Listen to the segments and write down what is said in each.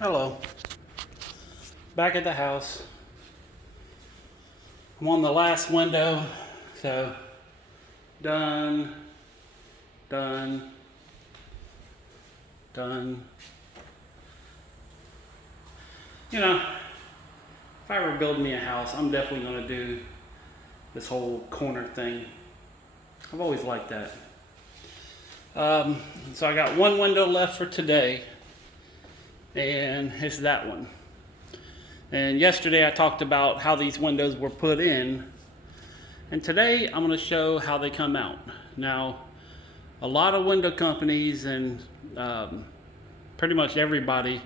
Hello. Back at the house. I'm on the last window, so done, done, done. You know, if I ever build me a house, I'm definitely going to do this whole corner thing. I've always liked that. So I got one window left for today, and it's that one. And yesterday I talked about how these windows were put in, and today I'm going to show how they come out. Now, a lot of window companies and pretty much everybody,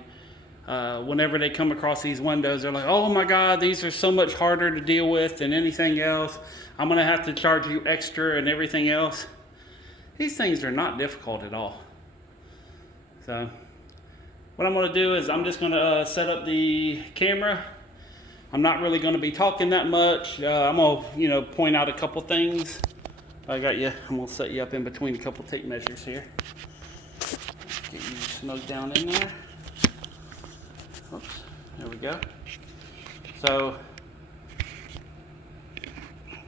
whenever they come across these windows, they're like, oh my God, these are so much harder to deal with than anything else. I'm going to have to charge you extra and everything else. These things are not difficult at all. So what I'm going to do is I'm just going to set up the camera. I'm not really going to be talking that much. I'm going to point out a couple things. I'm going to set you up in between a couple tape measures here. Get you snug down in there. Oops, there we go. So,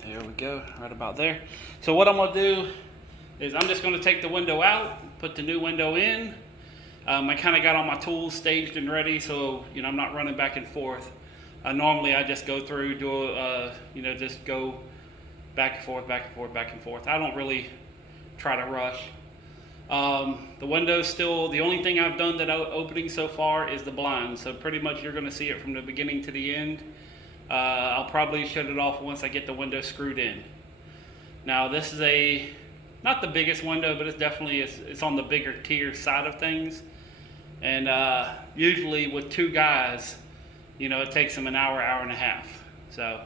there we go, right about there. So what I'm going to do is I'm just going to take the window out, put the new window in. I kind of got all my tools staged and ready, so I'm not running back and forth. Normally I just go through, just go back and forth, back and forth, back and forth. I don't really try to rush. The window's still, the only thing I've done that opening so far is the blinds. So pretty much you're going to see it from the beginning to the end. I'll probably shut it off once I get the window screwed in. Now this is not the biggest window, but it's definitely, it's on the bigger tier side of things. And usually with two guys, it takes them an hour, hour and a half. So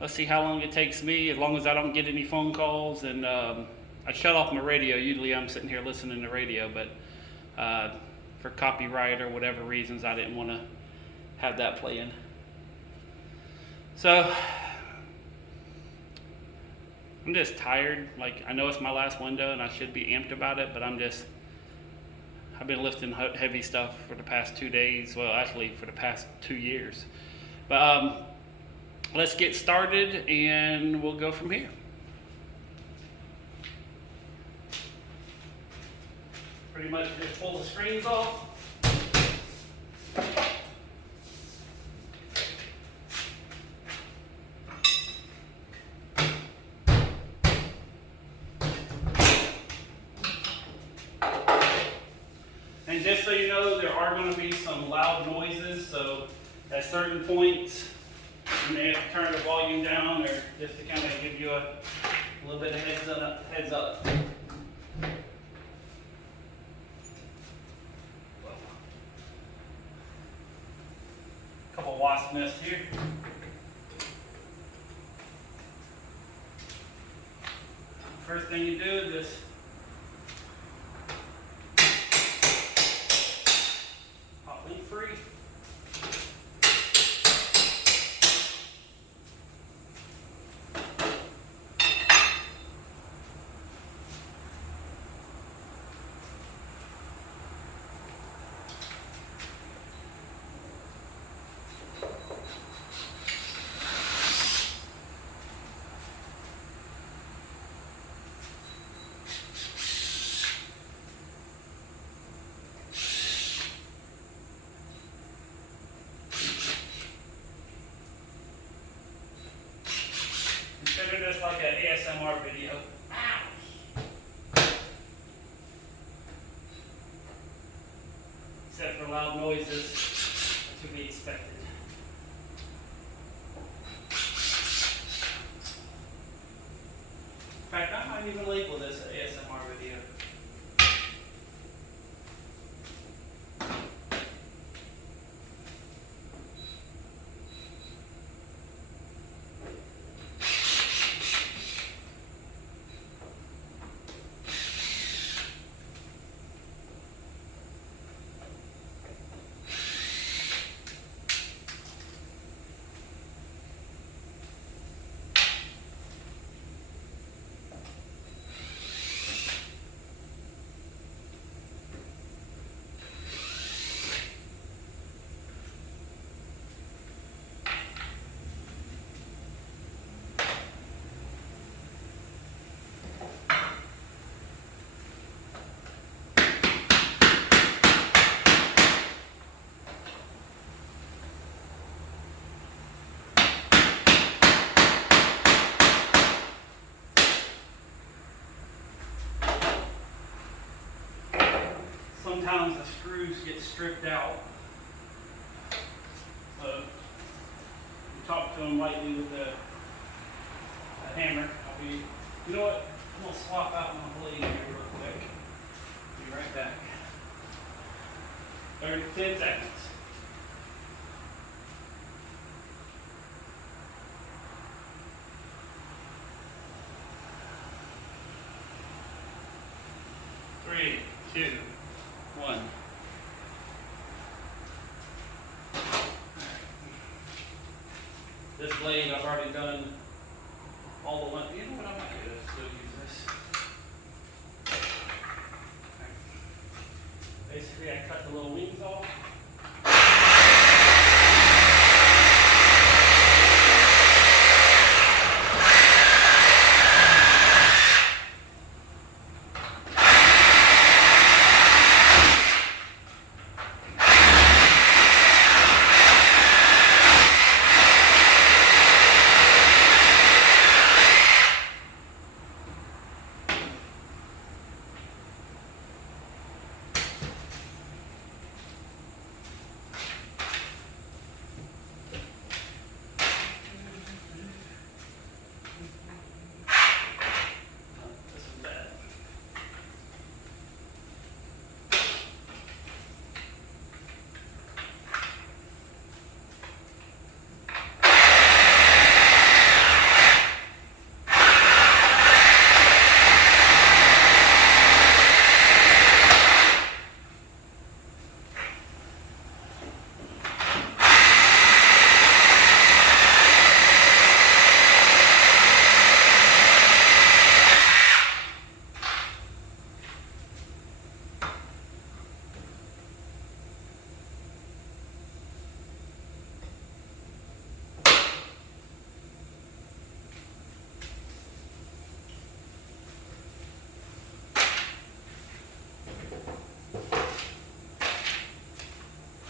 let's see how long it takes me, as long as I don't get any phone calls. And I shut off my radio. Usually I'm sitting here listening to radio, but for copyright or whatever reasons, I didn't want to have that playing. So I'm just tired. Like, I know it's my last window and I should be amped about it, but I've been lifting heavy stuff for the past 2 days. Well, actually for the past 2 years. But let's get started and we'll go from here. Pretty much just pull the screens off. And just so you know, there are going to be some loud noises, so at certain points you may have to turn the volume down, or just to kind of give you a little bit of heads up. Couple wasp nests here. First thing you do is just pop leak free. Consider this like an ASMR video. Except for loud noises to be expected. In fact, I might even label this an ASMR video. sometimes the screws get stripped out. So we talked to him lightly with the hammer. You know what? I'm gonna swap out my blade here real quick. Be right back. 10 seconds. Three, two, one. This blade, I've already done all the one. You know what I might do? Let's still use this. Basically, I cut the little wings off.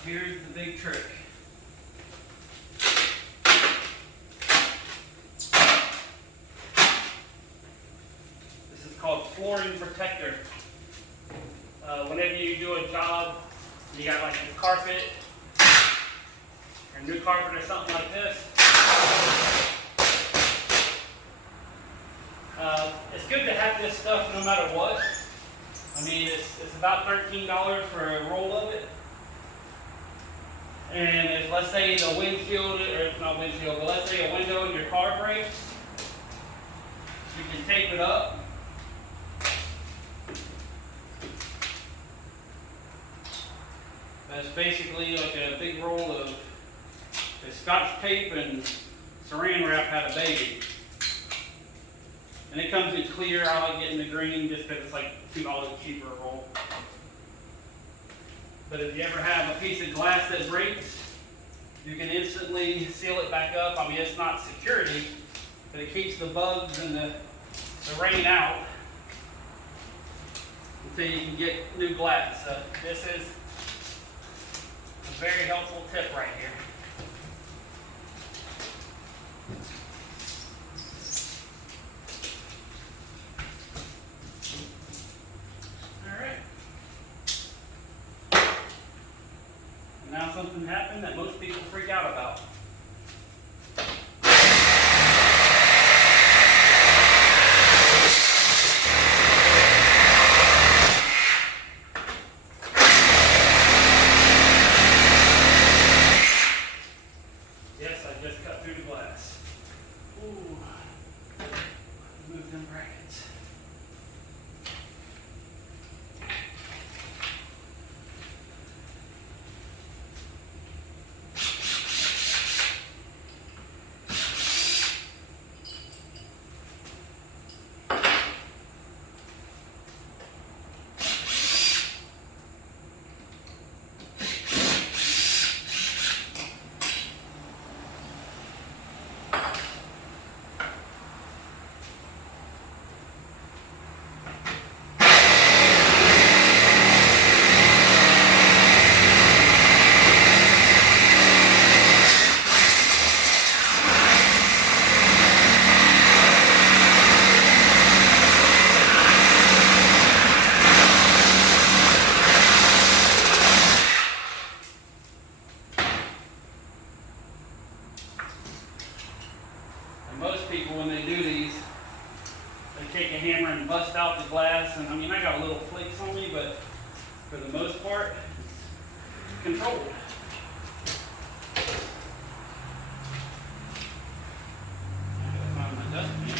Here's the big trick. This is called flooring protector. Whenever you do a job, you got like a carpet, or new carpet or something like this. It's good to have this stuff no matter what. I mean, it's about $13 for a roll of it. And if, let's say, the windshield, or not windshield, but let's say a window in your car breaks, you can tape it up. That's basically like a big roll of Scotch tape and saran wrap had a baby. And it comes in clear. I like getting the green just because it's like $2 cheaper a roll. But if you ever have a piece of glass that breaks, you can instantly seal it back up. I mean, it's not security, but it keeps the bugs and the rain out until you can get new glass. So this is a very helpful tip right here. Now something happened that most people freak out about. Yes, I just cut through the glass. Ooh. Move them brackets. controlled. I gotta find my dustpan.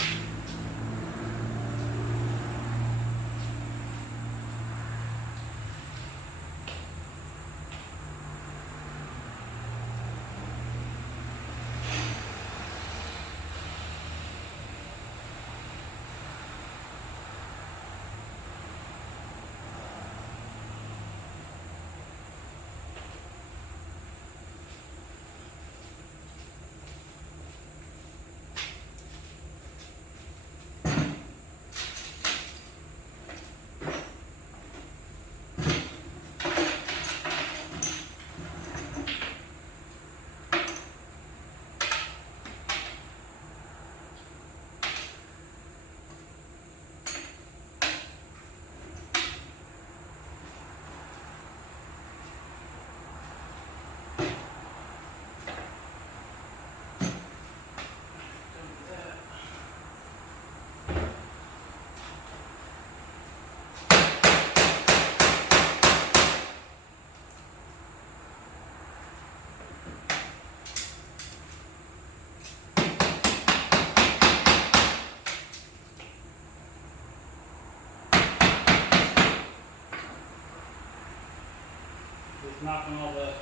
Just knocking all the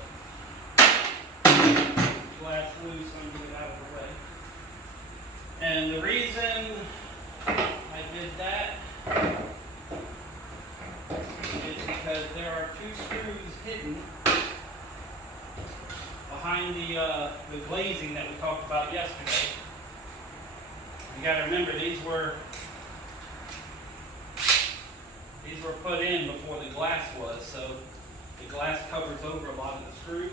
glass loose so I can get it out of the way. And the reason I did that is because there are 2 screws hidden behind the glazing that we talked about yesterday. You got to remember these were put in before the glass was, so the glass covers over a lot of the screws.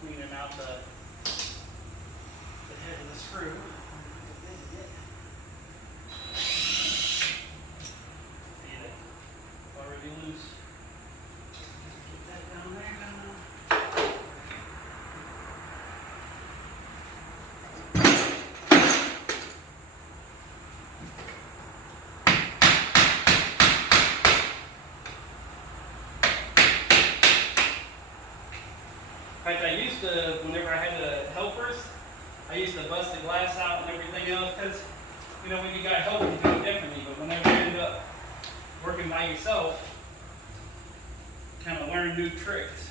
Cleaning out the head of the screw. See it already loose. Get that down there now. In fact, I used to, whenever I had the helpers, I used to bust the glass out and everything else because, you know, when you got help, you do it differently. But whenever you end up working by yourself, kind of learn new tricks.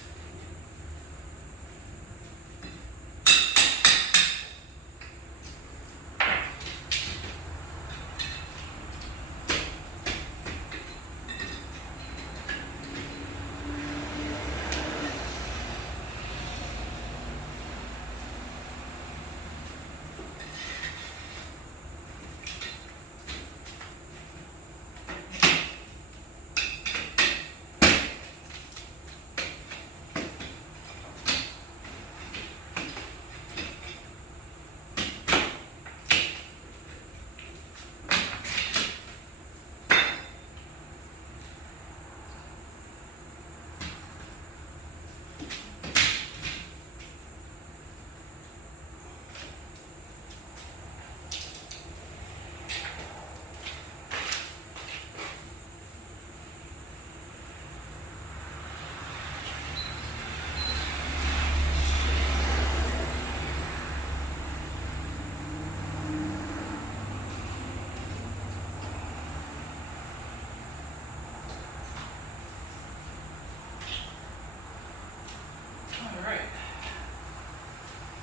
Alright.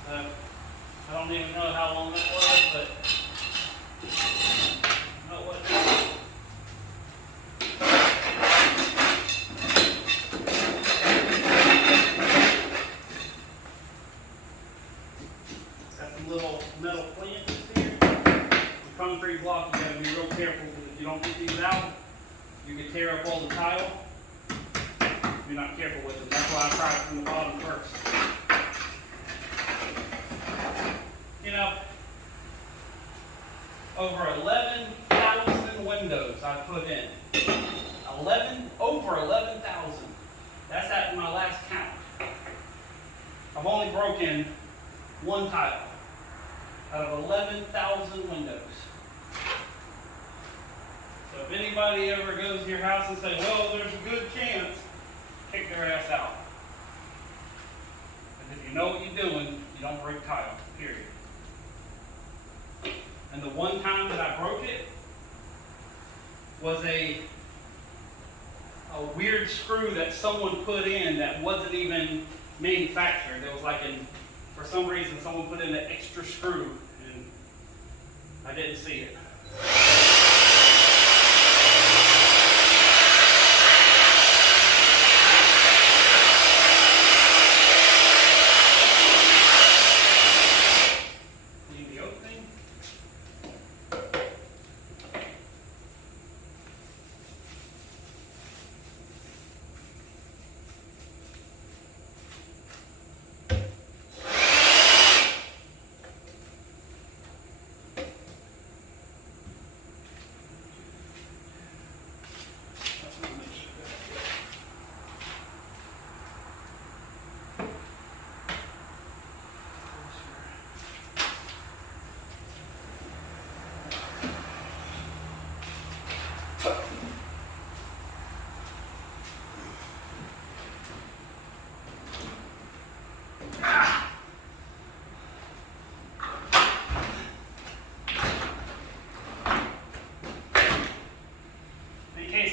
I don't even know how long that was, but you know what? Got some little metal clamps here. With concrete block, you gotta be real careful because if you don't get these out, you can tear up all the tile. If you're not careful with them. That's why I try it from the bottom first. over 11,000 windows I put in. Over 11,000. That's at my last count. I've only broken one tile out of 11,000 windows. So if anybody ever goes to your house and says, well, there's a good chance, kick their ass out. Because if you know what you're doing, you don't break tile, period. And the one time that I broke it was a weird screw that someone put in that wasn't even manufactured. It was like for some reason, someone put in an extra screw, and I didn't see it.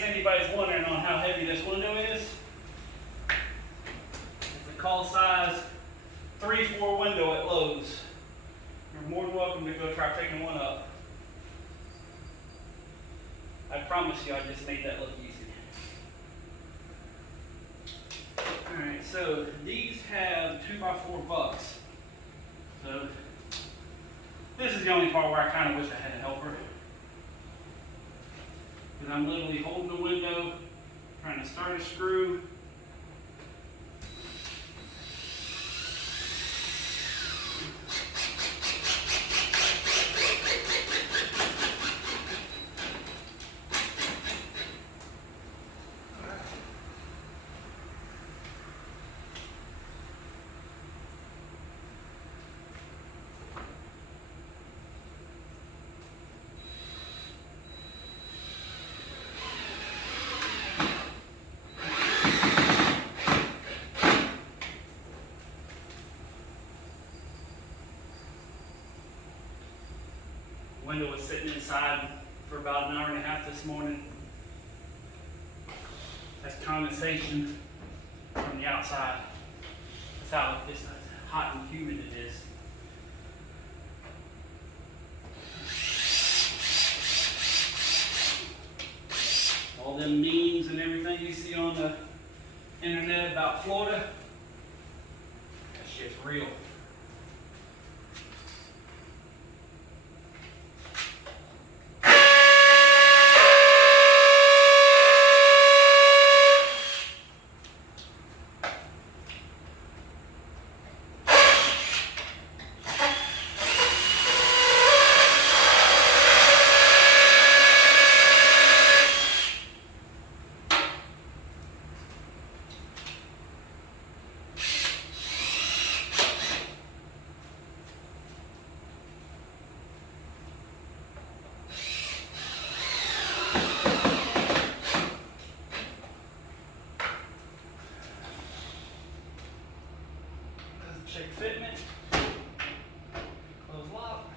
Anybody's wondering on how heavy this window is, it's a call size 3-4 window at Lowe's. You're more than welcome to go try picking one up. I promise you I just made that look easy. Alright, so these have 2x4 bucks. So this is the only part where I kind of wish I had a helper. Because I'm literally holding the window, trying to start a screw. Window was sitting inside for about an hour and a half this morning. That's condensation from the outside. That's how hot and humid it is. All them memes and everything you see on the internet about Florida, that shit's real. Check fitment, close lock.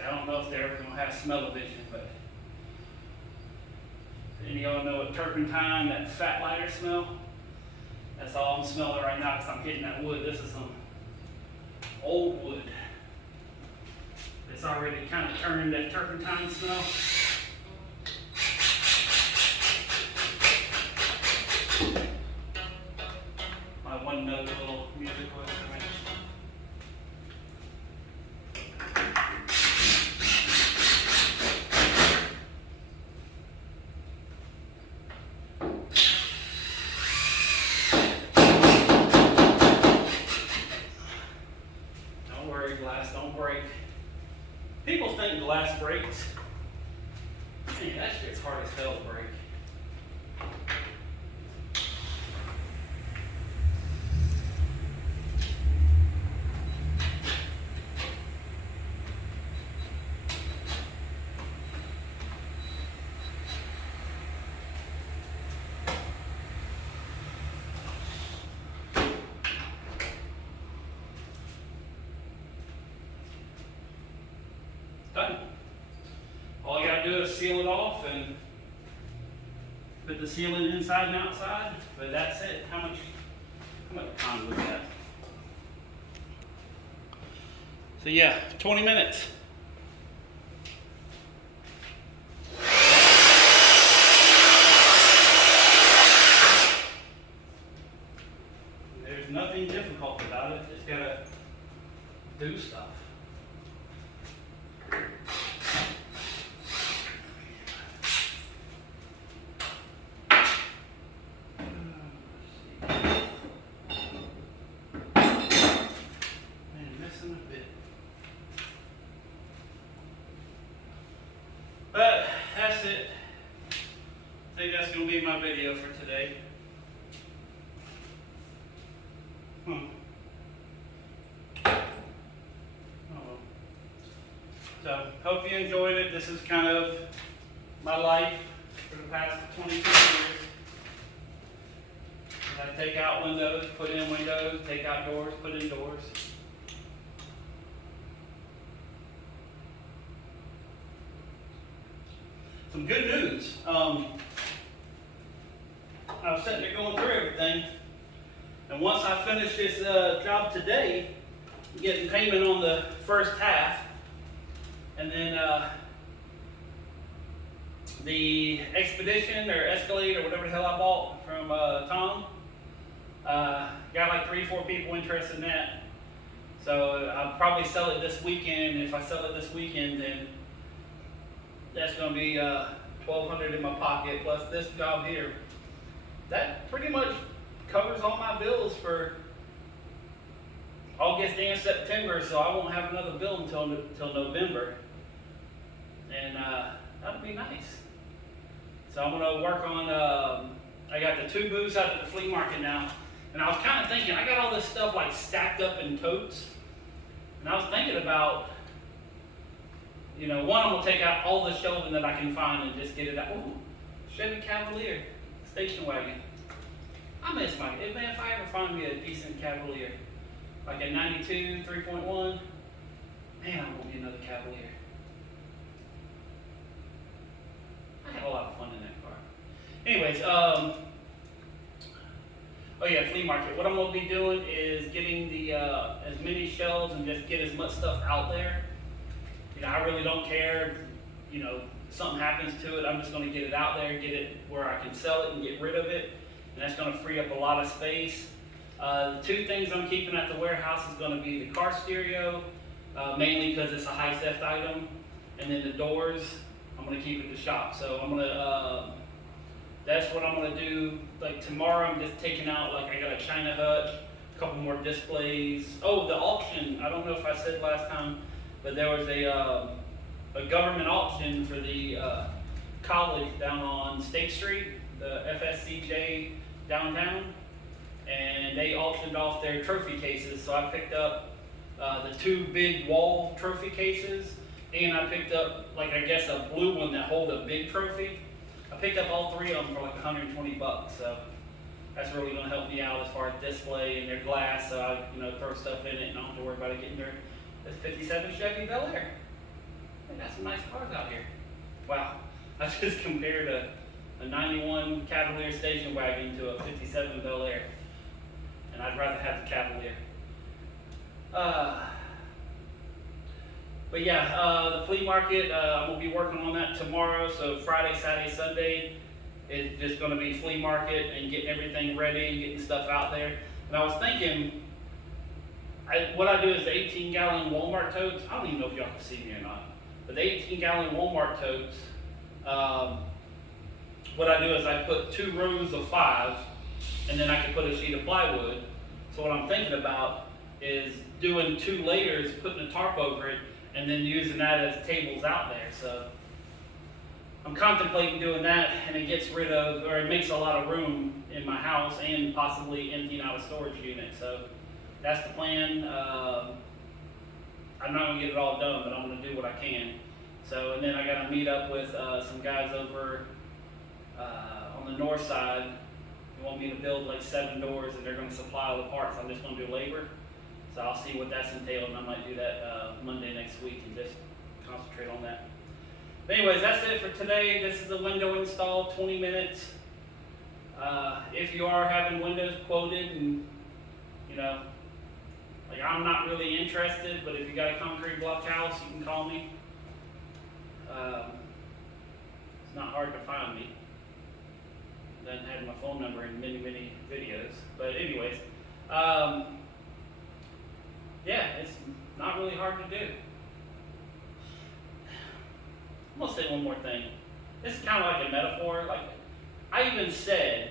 I don't know if they're ever going to have smell-o-vision, but Any of y'all know what turpentine, that fat lighter smell? That's all I'm smelling right now because I'm hitting that wood. This is some old wood. It's already kind of turned that turpentine smell. My one note little music was coming. Don't worry, glass don't break. People think glass breaks. Man, that shit's hard as hell to break. Done. All I gotta do is seal it off and put the sealing inside and outside, but that's it. How much time was that? So yeah, 20 minutes. There's nothing difficult about it, just gotta do stuff. But that's it. I think that's going to be my video for today. Oh, well. So, hope you enjoyed it. This is kind of my life for the past 22 years. I take out windows, put in windows, take out doors, put in doors. Some good news. I was sitting there going through everything, and once I finish this job today, I'm getting payment on the first half, and then the Expedition or Escalade or whatever the hell I bought from Tom, got like 3-4 people interested in that. So I'll probably sell it this weekend. If I sell it this weekend, then that's going to be $1,200 in my pocket plus this job here. That pretty much covers all my bills for August and September, so I won't have another bill until November, and that'll be nice. So I'm going to work on. I got the 2 booths out at the flea market now, and I was kind of thinking I got all this stuff like stacked up in totes, and I was thinking about. One, I'm going to take out all the shelving that I can find and just get it out. Ooh, Chevy Cavalier, station wagon. I miss my, man, if I ever find me a decent Cavalier, like a 92, 3.1, man, I want me another Cavalier. I had a lot of fun in that car. Anyways, oh yeah, flea market. What I'm going to be doing is getting the as many shelves and just get as much stuff out there. I really don't care if, something happens to it. I'm just going to get it out there, get it where I can sell it and get rid of it. And that's going to free up a lot of space. The 2 things I'm keeping at the warehouse is going to be the car stereo, mainly because it's a high theft item. And then the doors, I'm going to keep at the shop. So I'm going to, that's what I'm going to do. Like tomorrow, I'm just taking out, like I got a China hutch, a couple more displays. Oh, the auction, I don't know if I said last time, but there was a government auction for the college down on State Street, the FSCJ downtown, and they auctioned off their trophy cases. So I picked up the 2 big wall trophy cases, and I picked up, like I guess, a blue one that hold a big trophy. I picked up all 3 of them for like $120. So that's really going to help me out as far as display, and their glass. So I throw stuff in it and I don't have to worry about it getting dirty. This 57 Chevy Bel Air. They got some nice cars out here. Wow. I just compared a 91 Cavalier station wagon to a 57 Bel Air. And I'd rather have the Cavalier. But yeah, the flea market, I'm going to be working on that tomorrow. So Friday, Saturday, Sunday is just going to be flea market and getting everything ready, getting stuff out there. And I was thinking, what I do is the 18-gallon Walmart totes. I don't even know if y'all can see me or not. But the 18-gallon Walmart totes, what I do is I put 2 rows of 5, and then I can put a sheet of plywood. So what I'm thinking about is doing 2 layers, putting a tarp over it, and then using that as tables out there. So I'm contemplating doing that, and it gets rid of, or it makes a lot of room in my house and possibly emptying out a storage unit. So that's the plan. I'm not going to get it all done, but I'm going to do what I can. So, and then I got to meet up with some guys over on the north side. They want me to build like 7 doors, and they're going to supply all the parts. I'm just going to do labor. So I'll see what that's entailed, and I might do that Monday next week and just concentrate on that. But anyways, that's it for today. This is a window install, 20 minutes. If you are having windows quoted, and you know, like I'm not really interested, but if you got a concrete block house, you can call me. It's not hard to find me. I haven't had my phone number in many, many videos. But anyways, yeah, it's not really hard to do. I'm going to say one more thing. This is kind of like a metaphor. Like, I even said,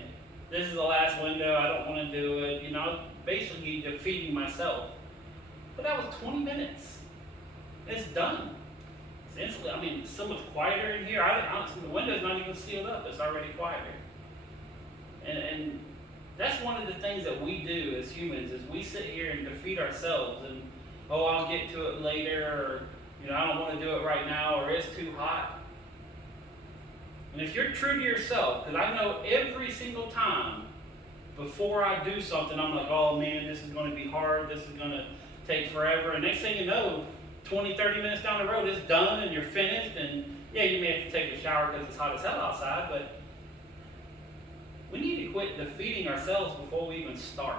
this is the last window, I don't want to do it. You know, basically defeating myself. But that was 20 minutes. It's done. It's instantly, I mean, it's so much quieter in here. Honestly, the window's not even sealed up. It's already quieter. And that's one of the things that we do as humans is we sit here and defeat ourselves and, oh, I'll get to it later, or, you know, I don't want to do it right now, or it's too hot. And if you're true to yourself, because I know every single time before I do something, I'm like, oh man, this is going to be hard, this is going to take forever, and next thing you know, 20, 30 minutes down the road, it's done and you're finished, and yeah, you may have to take a shower because it's hot as hell outside, but we need to quit defeating ourselves before we even start.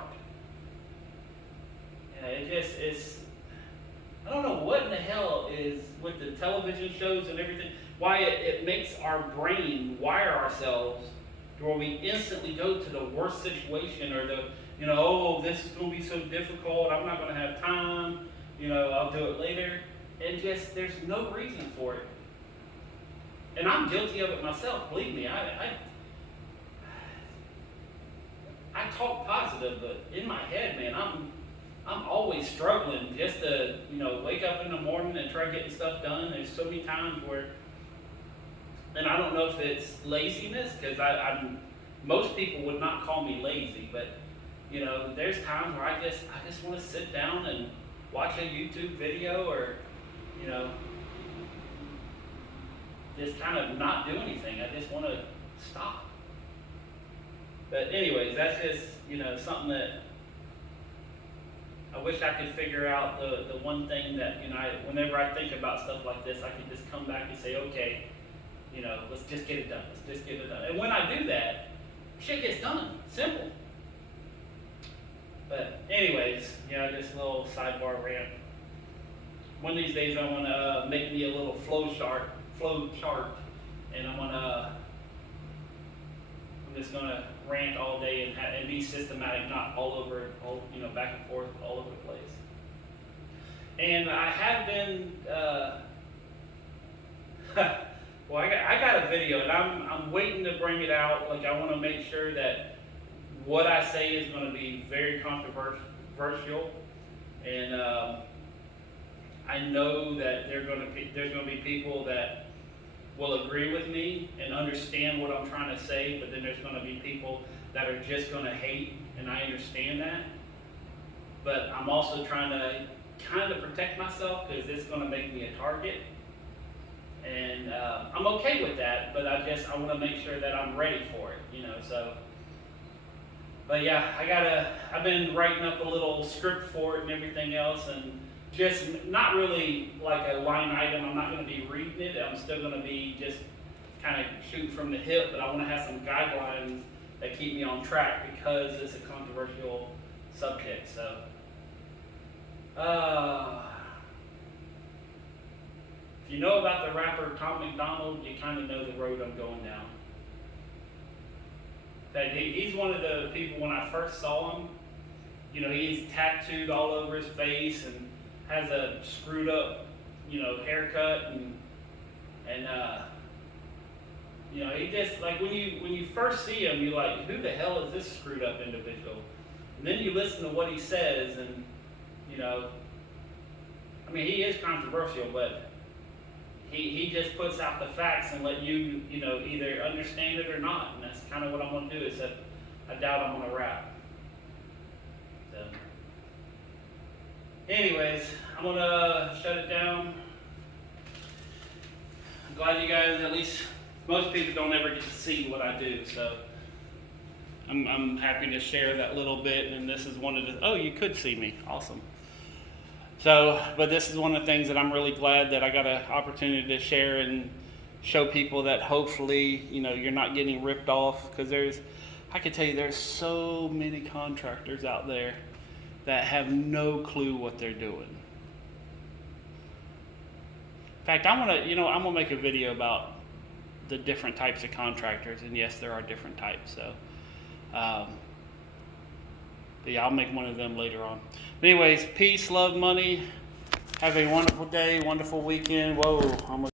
It's I don't know what in the hell is with the television shows and everything, why it makes our brain wire ourselves to where we instantly go to the worst situation, or the, you know, oh, this is going to be so difficult, I'm not going to have time, you know, I'll do it later. And just, there's no reason for it. And I'm guilty of it myself, believe me. I talk positive, but in my head, man, I'm always struggling just to, you know, wake up in the morning and try getting stuff done. There's so many times where, and I don't know if it's laziness, because most people would not call me lazy, but you know, there's times where I just want to sit down and watch a YouTube video, or you know, just kind of not do anything. I just want to stop. But anyways, that's just, you know, something that I wish I could figure out, the one thing that, you know, whenever I think about stuff like this, I can just come back and say, okay, you know, let's just get it done. Let's just get it done. And when I do that, shit gets done. Simple. But anyways, you know, just a little sidebar rant. One of these days I want to make me a little flow chart, and I'm just gonna rant all day and be systematic, not all over, you know, back and forth all over the place. And I have been, well, I got a video, and I'm waiting to bring it out. Like, I want to make sure that what I say is going to be very controversial, and I know that there's going to be people that will agree with me and understand what I'm trying to say, but then there's going to be people that are just going to hate, and I understand that. But I'm also trying to kind of protect myself, because it's going to make me a target. And I'm okay with that, but I want to make sure that I'm ready for it, you know, so. But yeah, I've been writing up a little script for it and everything else, and just not really like a line item. I'm not going to be reading it. I'm still going to be just kind of shooting from the hip, but I want to have some guidelines that keep me on track because it's a controversial subject. So, if you know about the rapper Tom McDonald, you kind of know the road I'm going down. He's one of the people when I first saw him, you know, he's tattooed all over his face and has a screwed up, you know, haircut and you know, he just like when you first see him, you're like, who the hell is this screwed up individual? And then you listen to what he says, and you know, I mean, he is controversial, but he just puts out the facts and let you know either understand it or not, and that's kind of what I'm gonna do. Except I doubt I'm gonna rap. So, anyways, I'm gonna shut it down. I'm glad you guys, at least most people don't ever get to see what I do, so I'm happy to share that little bit. And this is one of the, oh, you could see me, awesome. So, but this is one of the things that I'm really glad that I got an opportunity to share and show people that hopefully, you know, you're not getting ripped off, because I can tell you there's so many contractors out there that have no clue what they're doing. In fact, I'm gonna make a video about the different types of contractors, and yes, there are different types. So, yeah, I'll make one of them later on. But anyways, peace, love, money. Have a wonderful day, wonderful weekend. Whoa,